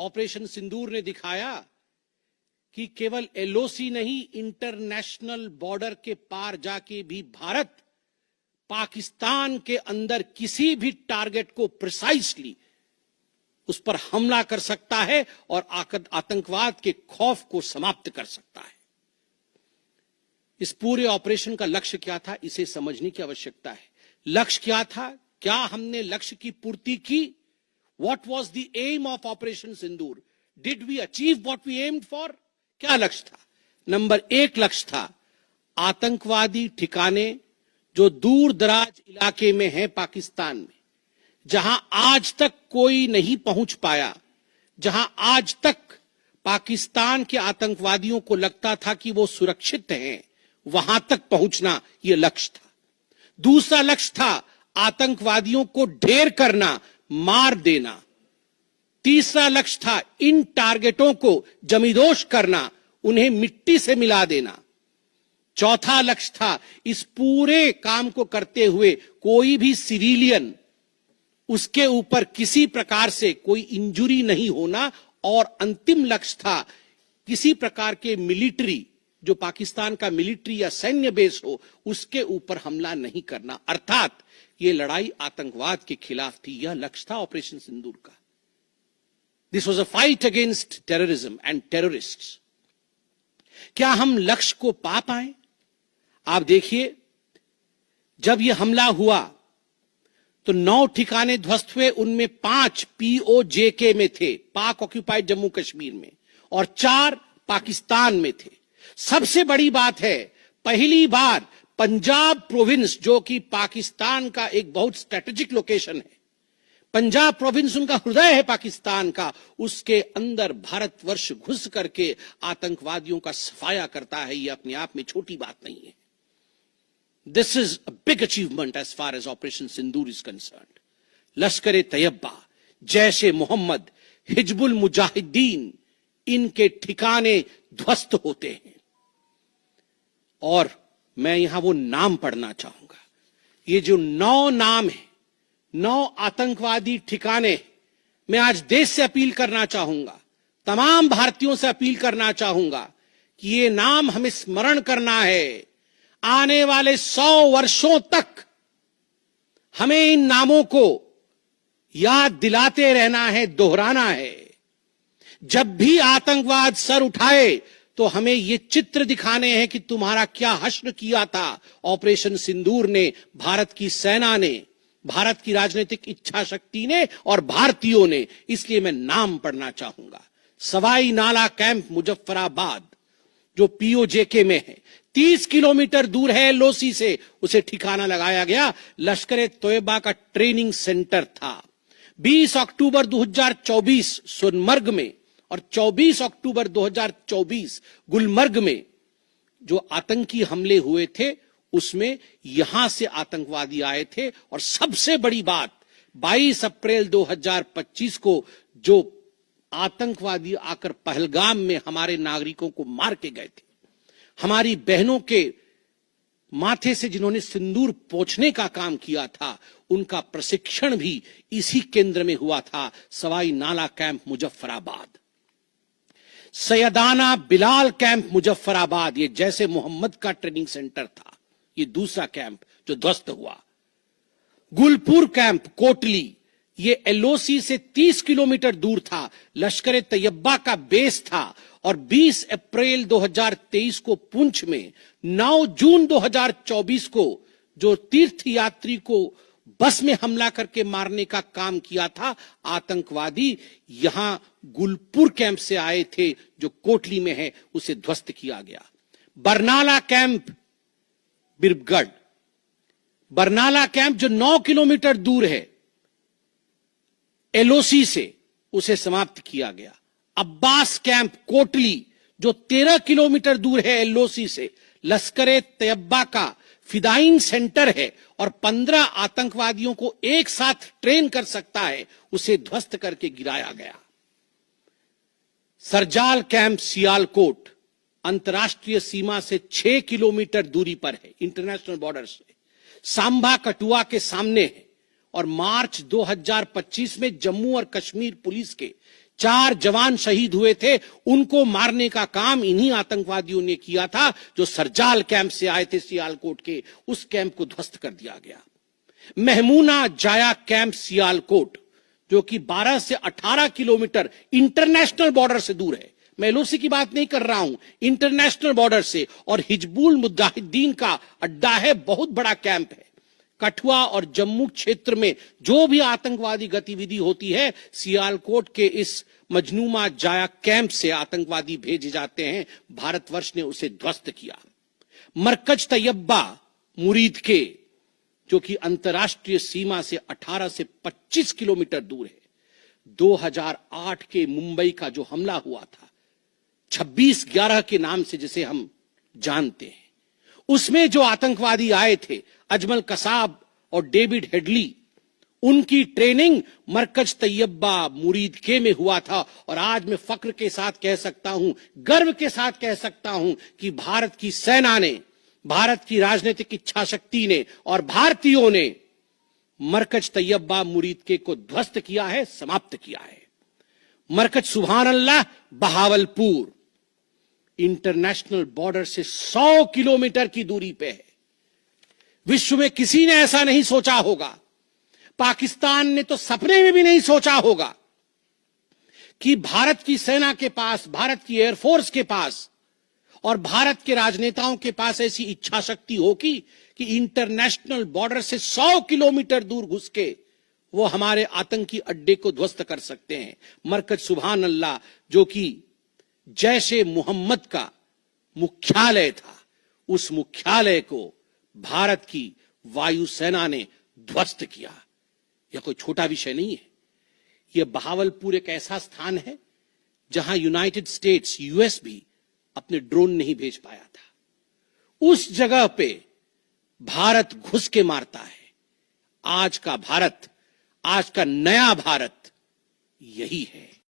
Operation सिंदूर ने दिखाया कि केवल एलओसी नहीं, इंटरनेशनल बॉर्डर के पार जाके भी भारत पाकिस्तान के अंदर किसी भी टारगेट को प्रिसाइसली उस पर हमला कर सकता है और आतंकवाद के खौफ को समाप्त कर सकता है। इस पूरे ऑपरेशन का लक्ष्य क्या था, इसे समझने की आवश्यकता है। लक्ष्य क्या था? क्या हमने लक्ष्य की पूर्ति की? What was the aim of Operation Sindoor? Did we achieve what we aimed for? क्या लक्ष्य था? नंबर 1 लक्ष्य था आतंकवादी ठिकाने जो दूर दराज इलाके में है पाकिस्तान में, जहां आज तक कोई नहीं पहुंच पाया, जहां आज तक पाकिस्तान के आतंकवादियों को लगता था कि वो सुरक्षित हैं, वहां तक पहुंचना यह लक्ष्य था। दूसरा लक्ष्य था आतंकवादियों को ढेर करना, मार देना। तीसरा लक्ष्य था इन टारगेटों को जमींदोज करना, उन्हें मिट्टी से मिला देना। चौथा लक्ष्य था इस पूरे काम को करते हुए कोई भी सिविलियन, उसके ऊपर किसी प्रकार से कोई इंजुरी नहीं होना। और अंतिम लक्ष्य था किसी प्रकार के मिलिट्री, जो पाकिस्तान का मिलिट्री या सैन्य बेस हो, उसके ऊपर हमला नहीं करना। अर्थात ये लड़ाई आतंकवाद के खिलाफ थी। यह लक्ष्य था ऑपरेशन सिंदूर का। This was a fight against terrorism and terrorists. क्या हम लक्ष्य को पा पाए? आप देखिए, जब यह हमला हुआ तो 9 ठिकाने ध्वस्त हुए, उनमें 5 POJK में थे, पाक ऑक्यूपाइड जम्मू कश्मीर में, और 4 पाकिस्तान में थे। सबसे बड़ी बात है, पहली बार पंजाब प्रोविंस, जो कि पाकिस्तान का एक बहुत स्ट्रेटेजिक लोकेशन है, पंजाब प्रोविंस उनका हृदय है पाकिस्तान का, उसके अंदर भारतवर्ष घुस करके आतंकवादियों का सफाया करता है। यह अपने आप में छोटी बात नहीं है। This is a big achievement as far as Operation Sindoor is concerned. Lashkar-e-Taiba, Jaish-e-Mohammed, Hizbul Mujahideen, इनके ठिकाने ध्वस्त होते हैं। और मैं यहां वो नाम पढ़ना चाहूंगा। ये जो 9 नाम है, 9 आतंकवादी ठिकाने, मैं आज देश से अपील करना चाहूंगा, तमाम भारतीयों से अपील करना चाहूंगा कि ये नाम हमें स्मरण करना है। आने वाले 100 वर्षों तक हमें इन नामों को याद दिलाते रहना है, दोहराना है। जब भी आतंकवाद सर उठाए तो हमें ये चित्र दिखाने हैं कि तुम्हारा क्या हश्र किया था ऑपरेशन सिंदूर ने, भारत की सेना ने, भारत की राजनीतिक इच्छा शक्ति ने और भारतीयों ने। इसलिए मैं नाम पढ़ना चाहूंगा। सवाई नाला कैंप मुजफ्फराबाद, जो POJK में है, 30 किलोमीटर दूर है LOC से, उसे ठिकाना लगाया गया। लश्कर-ए-तैयबा का ट्रेनिंग सेंटर था। 20 अक्टूबर 2024 सोनमर्ग में और 24 अक्टूबर 2024 गुलमर्ग में जो आतंकी हमले हुए थे, उसमें यहां से आतंकवादी आए थे। और सबसे बड़ी बात, 22 अप्रैल 2025 को जो आतंकवादी आकर पहलगाम में हमारे नागरिकों को मार के गए थे, हमारी बहनों के माथे से जिन्होंने सिंदूर पोंछने का काम किया था, उनका प्रशिक्षण भी इसी केंद्र में हुआ था, सवाई नाला कैंप मुजफ्फराबाद। सैयदाना बिलाल कैंप मुजफ्फराबाद, ये जैसे मोहम्मद का ट्रेनिंग सेंटर था, ये दूसरा कैंप जो ध्वस्त हुआ। गुलपुर कैंप कोटली, ये LOC से 30 किलोमीटर दूर था, लश्कर-ए-तैयबा का बेस था। और 20 अप्रैल 2023 को पुंछ में, 9 जून 2024 को जो तीर्थ यात्री को बस में हमला करके मारने का काम किया था आतंकवादी, यहां गुलपुर कैंप से आए थे जो कोटली में है, उसे ध्वस्त किया गया। बरनाला कैंप बिरगढ़, बरनाला कैंप जो 9 किलोमीटर दूर है LOC से, उसे समाप्त किया गया। अब्बास कैंप कोटली जो 13 किलोमीटर दूर है LOC से, लश्कर-ए-तैयबा का फिदाइन सेंटर है और 15 आतंकवादियों को एक साथ ट्रेन कर सकता है, उसे ध्वस्त करके गिराया गया। सरजाल कैंप सियालकोट अंतर्राष्ट्रीय सीमा से 6 किलोमीटर दूरी पर है, इंटरनेशनल बॉर्डर से। सांबा कटुआ के सामने है, और मार्च 2025 में जम्मू और कश्मीर पुलिस के 4 जवान शहीद हुए थे, उनको मारने का काम इन्हीं आतंकवादियों ने किया था जो सरजाल कैंप से आए थे सियालकोट के। उस कैंप को ध्वस्त कर दिया गया। महमूना जाया कैंप सियालकोट, जो कि 12 से 18 किलोमीटर इंटरनेशनल बॉर्डर से दूर है, मैं एलओसी की बात नहीं कर रहा हूं, इंटरनेशनल बॉर्डर से, और हिजबुल मुजाहिदीन का अड्डा है, बहुत बड़ा कैंप है। कठुआ और जम्मू क्षेत्र में जो भी आतंकवादी गतिविधि होती है, सियालकोट के इस मजनूमा जाया कैंप से आतंकवादी भेजे जाते हैं। भारतवर्ष ने उसे ध्वस्त किया। मरकज तैयबा मुरीद के, जो कि अंतर्राष्ट्रीय सीमा से 18 से 25 किलोमीटर दूर है, 2008 के मुंबई का जो हमला हुआ था 26/11 के नाम से जिसे हम जानते हैं, उसमें जो आतंकवादी आए थे अजमल कसाब और डेविड हेडली, उनकी ट्रेनिंग मरकज तैयबा मुरीद के में हुआ था। और आज मैं फक्र के साथ कह सकता हूं, गर्व के साथ कह सकता हूं कि भारत की सेना ने, भारत की राजनीतिक इच्छा शक्ति ने और भारतीयों ने मरकज तैयबा मुरीद के को ध्वस्त किया है, समाप्त किया है। मरकज सुभान अल्लाह बहावलपुर इंटरनेशनल बॉर्डर से 100 किलोमीटर की दूरी पे है। विश्व में किसी ने ऐसा नहीं सोचा होगा, पाकिस्तान ने तो सपने में भी नहीं सोचा होगा कि भारत की सेना के पास, भारत की एयरफोर्स के पास और भारत के राजनेताओं के पास ऐसी इच्छा शक्ति होगी कि इंटरनेशनल बॉर्डर से 100 किलोमीटर दूर घुस के वो हमारे आतंकी अड्डे को ध्वस्त कर सकते हैं। मरकज सुभान अल्लाह, जो कि जैशे मोहम्मद का मुख्यालय था, उस मुख्यालय को भारत की वायुसेना ने ध्वस्त किया। यह कोई छोटा विषय नहीं है। यह बहावलपुर एक ऐसा स्थान है जहां यूनाइटेड स्टेट्स, यूएस भी अपने ड्रोन नहीं भेज पाया था। उस जगह पे भारत घुस के मारता है। आज का भारत, आज का नया भारत यही है।